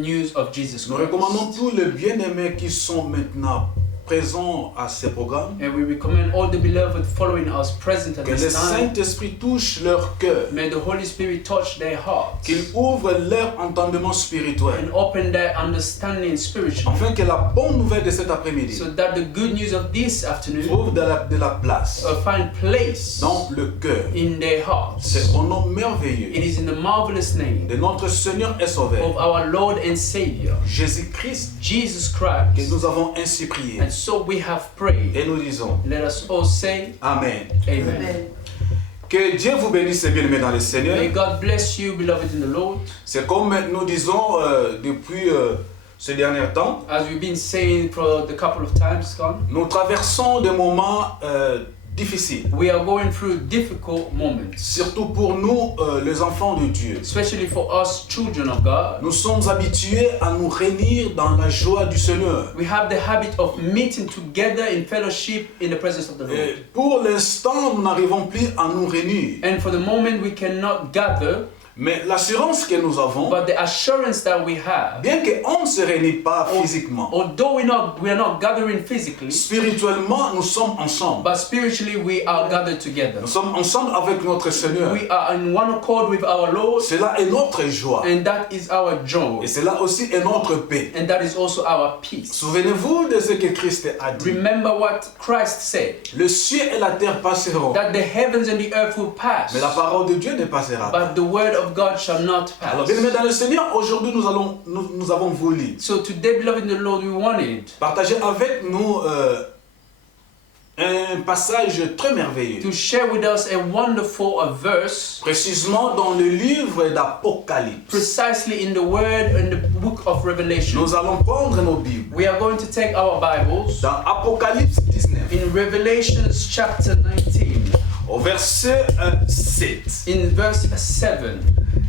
news of Jesus Nous Christ. recommandons tous les bien-aimés qui sont maintenant présents à ces programmes. And we recommend all the beloved following us present at Que le this time. Saint-Esprit touche leur cœur. May the Holy Spirit touch their hearts Qu'il ouvre leur entendement spirituel. and open their understanding spiritually, Afin que la bonne nouvelle de cet après-midi so that the good news of this afternoon trouve de la place find place dans le cœur. in their hearts. C'est au nom merveilleux It is in the marvelous name de notre Seigneur et Sauveur, of our Lord and Savior, Jésus-Christ, Jesus que Christ. nous avons ainsi prié. And so we have prayed. Et nous disons Let us all say Amen. Amen. Que Dieu vous bénisse et bien-aimés dans le Seigneur. May God bless you, beloved in the Lord. C'est comme nous disons depuis ces derniers temps, As we've been saying for the couple of times gone, nous traversons des moments difficiles, we are going through difficult moments, surtout pour nous, les enfants de Dieu. especially for us children of God. Nous sommes habitués à nous réunir dans la joie du Seigneur. We have the habit of meeting together in fellowship in the presence of the Lord. Et pour l'instant, nous n'arrivons plus à nous réunir. And for the moment we cannot gather, Mais l'assurance que nous avons, but the assurance that we have, bien qu'on ne se réunisse pas physiquement, although we are not gathering physically, spirituellement, nous sommes ensemble. but spiritually we are gathered together. Nous sommes ensemble avec notre Seigneur. We are in one accord with our Lord, Cela est notre joie. and that is our joy, Et cela aussi est notre paix. and that is also our peace. Souvenez-vous de ce que Christ a dit. Remember what Christ said, Le ciel et la terre passeront, that the heavens and the earth will pass, mais la parole de Dieu ne passera pas. but the word of God shall not Alors, pass. bien-aimés dans le Seigneur, aujourd'hui nous avons voulu So today, beloved in the Lord, we wanted partager avec nous un passage très merveilleux, to share with us a wonderful verse, précisément dans le livre d'Apocalypse. precisely in the word in the book of Revelation. Nous allons prendre nos Bibles We are going to take our Bibles dans Apocalypse 19, in Revelations chapter 19, au verset 7. in verse 7.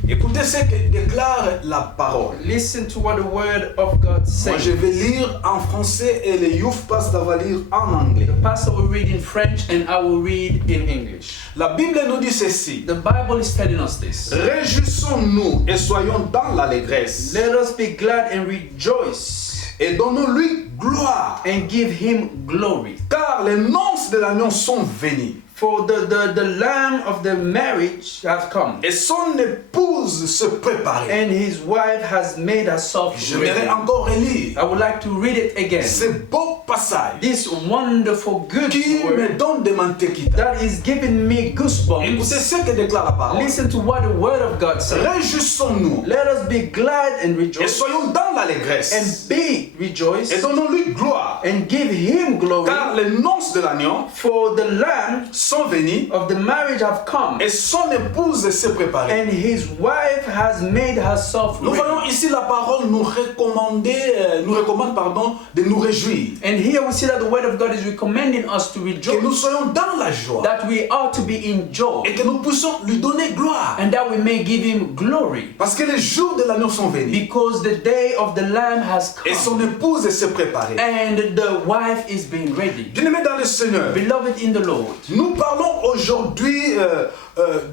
Écoutez ce que déclare la parole. Listen to what the word of God Moi, je says. vais lire en français et le youth pasteur va lire en anglais. The pastor will read in French and I will read in English. La Bible nous dit ceci. The Bible is telling us this. Réjouissons-nous et soyons dans l'allégresse. Let us be glad and rejoice Et donnons-lui gloire. and give him glory. Car les noces de l'agneau sont venues. For the lamb of the marriage has come, Et son épouse se préparait. and his wife has made herself Je vais ready. encore relire I would like to read it again. ce beau passage This wonderful good qui me word donne des mantequitas. that is giving me Écoutez goosebumps. ce que déclare la parole. Listen to what the word of God says. Réjouissons-nous Let us be glad and et rejoice soyons dans l'allégresse. and be rejoice Et donnons-lui gloire. and give him glory. Car les noces de l'agneau For the lamb sont venues of the marriage have come, et son épouse s'est préparée. and his wife has made herself Nous ready. voyons ici la parole nous recommande de nous réjouir. And here we see that the word of God is recommending us to Que rejoice, nous soyons dans la joie that we are to be in joy, et que nous puissions lui donner gloire. and that we may give him glory, Parce que les jours de l'agneau sont venus because the day of the lamb has et son come, épouse s'est préparée. and the wife is being ready. Bien-aimés dans le Seigneur, Beloved in the Lord, nous parlons aujourd'hui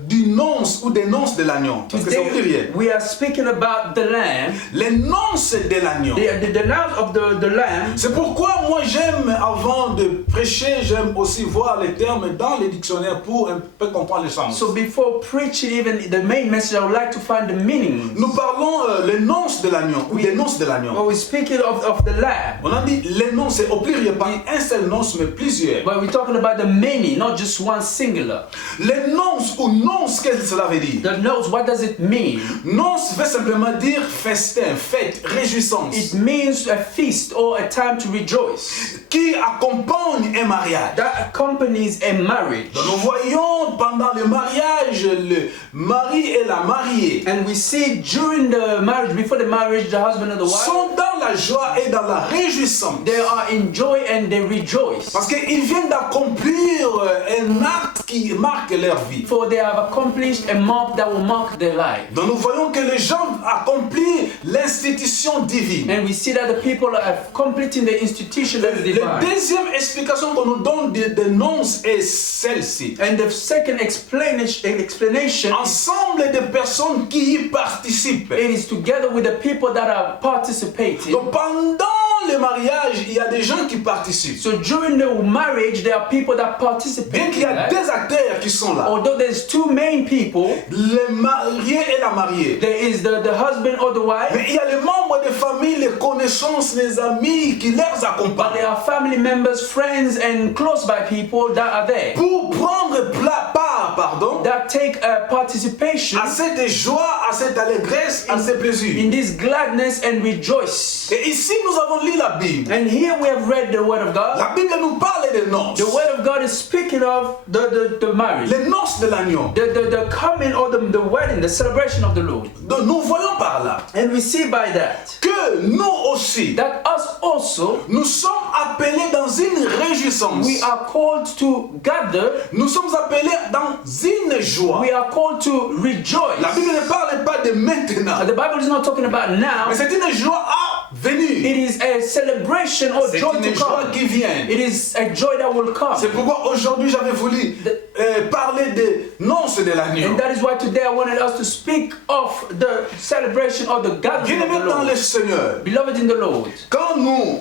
du nonce ou des nonces de l'agneau. Parce que c'est au today pluriel. we are speaking about the lamb, Les nonces de l'agneau. the lamb of the lamb. C'est pourquoi moi j'aime, avant de prêcher, j'aime aussi voir les termes dans les dictionnaires pour un peu comprendre le sens. So before preaching even the main message, I would like to find the meaning. Nous parlons les nonces de l'agneau ou des nonces de l'agneau. When we're speaking of the lamb, On a dit les nonces, c'est au pluriel, pas un seul nonce, mais plusieurs. but we're talking about the many, not just one singular. Les nonces ou nonces, qu'est-ce que cela veut dire? The notes, what does it mean? Nonce veut simplement dire festin, fête, réjouissance, It means a feast or a time to rejoice qui accompagne un mariage. that accompanies a marriage. Donc nous voyons pendant le mariage le mari et la mariée And we see during the marriage, before the marriage, the husband and the wife sont dans la joie et dans la réjouissance. They are in joy and they rejoice. Parce qu'ils viennent d'accomplir un acte qui marque leur vie. For they have accomplished a mark that will mark their life. Donc nous voyons que les gens accomplissent l'institution divine. And we see that the people are completing the institution that is La divine. deuxième explication qu'on nous donne des noms est celle-ci. And the second explanation Ensemble de personnes qui y participent. it is together with the people that are participating. Donc pendant le mariage, il y a des gens qui participent. So during the marriage, there are people that Bien participate. qu'il y a deux acteurs qui sont là. Although there's two main people, Le marié et la mariée. there is the husband or the wife, Mais il y a les membres de famille, les connaissances, les amis qui les but accompagnent. there are family members, friends, and close by people that are there Pour prendre part, that take participation à cette joie, à cette allégresse, à ce plaisir. in this gladness and rejoice. Et ici, nous avons lu la Bible. And here we have read the word of God. La Bible nous parle des noces. The word of God is speaking of the marriage, Les noces de l'agneau. the coming or the wedding, the celebration of the Lord. Donc, nous voyons par là And we see by that que nous aussi, that us also, nous sommes appelés dans une réjouissance. we are called to gather, Nous sommes appelés dans une joie. we are called to rejoice. La Bible ne parle pas de maintenant, The Bible is not talking about now. mais c'est une joie à venir. It is a celebration or C'est joy une to joie come. qui vient. It is a joy that will come. C'est pourquoi aujourd'hui j'avais voulu parler des noces de l'agneau. And that is why today I wanted us to speak of the celebration of the gathering of Bien-aimés the dans le Lord. Seigneur, Beloved in the Lord, quand nous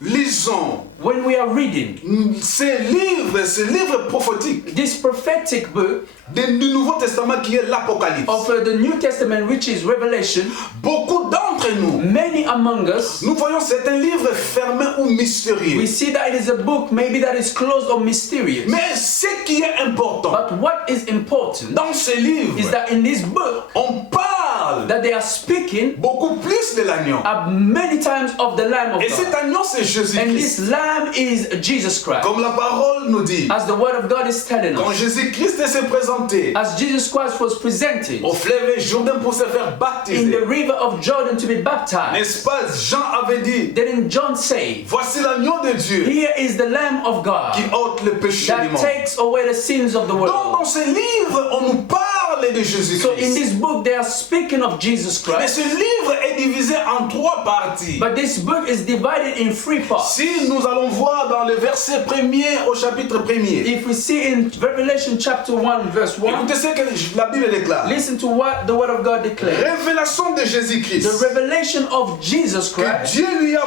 lisons when we are reading ces livres prophétiques this prophetic book du Nouveau Testament qui est l'Apocalypse, of the New Testament, which is Revelation, beaucoup d'entre nous, many among us, nous voyons c'est un livre fermé ou we mystérieux. see that it is a book maybe that is closed or mysterious. Mais ce qui est important But what is important dans ce livre, is that in this book on parle that they are speaking beaucoup plus de l'agneau. many times of the Lamb of Et cet God. agneau c'est And Jésus-Christ. this Lamb is Jesus Christ. Comme la parole nous dit, As the Word of God is telling quand us, Jésus-Christ s'est présenté as Jesus Christ was presented au fleuve Jourdain pour se faire in baptiser, the river of Jordan to be baptized, n'est-ce pas, Jean avait dit, didn't John say, voici l'agneau de Dieu here is the Lamb of qui God ôte le péché du that monde. takes away the sins of the Donc dans world. ce livre, on nous parle de So in Jésus-Christ. this book they are speaking of Jesus Mais Christ, ce livre est divisé en trois parties. but this book is divided in three parts. Si nous allons voir dans le verset 1er au chapitre 1er, If we see in Revelation chapter 1 verse 1, écoutez ce que la Bible déclare. listen to what the Word of God declares. Révélation de The Jésus-Christ revelation of Jesus que Christ Dieu lui a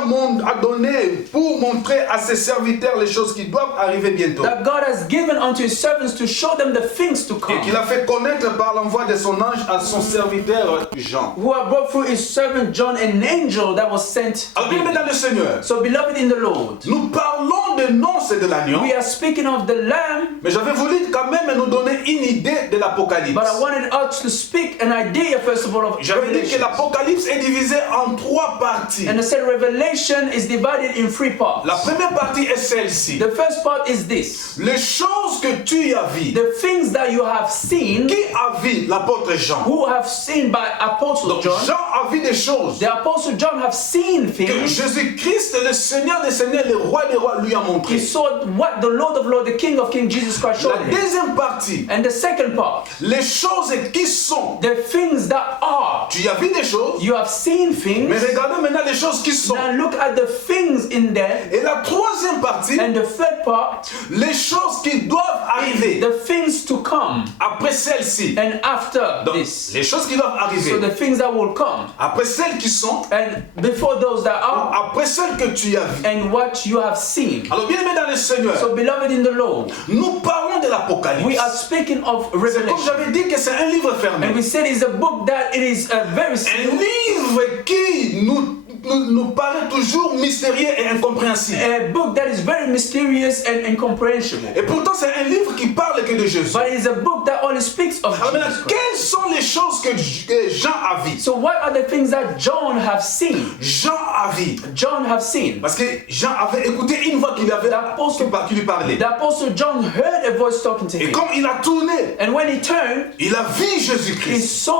donné pour montrer à ses serviteurs les choses qui doivent arriver bientôt. that God has given unto His servants to show them the things to Et come, qu'il a fait connaître par l'envoi de son ange à son serviteur Jean. who have brought through His servant John, an angel that was sent. Alors bien dans le Seigneur, So beloved in the Lord, nous parlons de noces de l'agneau, we are speaking of the Lamb, mais j'avais voulu quand même nous donner une idée de l'Apocalypse. but I wanted us to speak an idea first of all of J'avais dit que Revelation. l'Apocalypse est divisé en trois parties. And I said Revelation is divided in three parts. La première partie est celle-ci. The first part is this: Les choses que tu as vues. the things that you have seen, Qui a vu l'apôtre Jean? who have seen by Apostle Donc John. Jean a vu des choses The Apostle John have seen que things. Jésus-Christ, le Seigneur des Seigneurs, le Roi des Rois, lui a montré. He saw what the Lord of Lords, the King of Kings, Jesus Christ showed La him. deuxième partie, And the second part, les choses qui sont. the things that are. Tu as vu des choses, You have seen things. mais regardons maintenant les choses qui sont. Now look at the things in there. Et la troisième partie, And the third part, les choses qui doivent arriver the things to come. après celle-ci. And after Donc, this, les choses qui doivent so arriver the things that will come. après celles qui sont, And before those that are, après celles que tu as vues. and what you have seen. Alors bien aimé dans le Seigneur, So beloved in the Lord, nous parlons de l'Apocalypse. we are speaking of C'est comme Revelation. j'avais dit que c'est un livre fermé. And we said it's a book that it is very Un sealed. livre qui nous paraît toujours mystérieux et incompréhensible. A book that is very mysterious and incomprehensible. Et pourtant, c'est un livre qui parle que de Jésus. But it is a book that only speaks of Alors maintenant, Jesus Christ. quelles sont les choses que Jean a vues? So what are the things that John have seen? Jean a vu. John have seen. Parce que Jean avait écouté une voix qui lui parlait. The Apostle John heard a voice talking to Et him. comme il a tourné, And when he turned, il a vu he Jésus-Christ. saw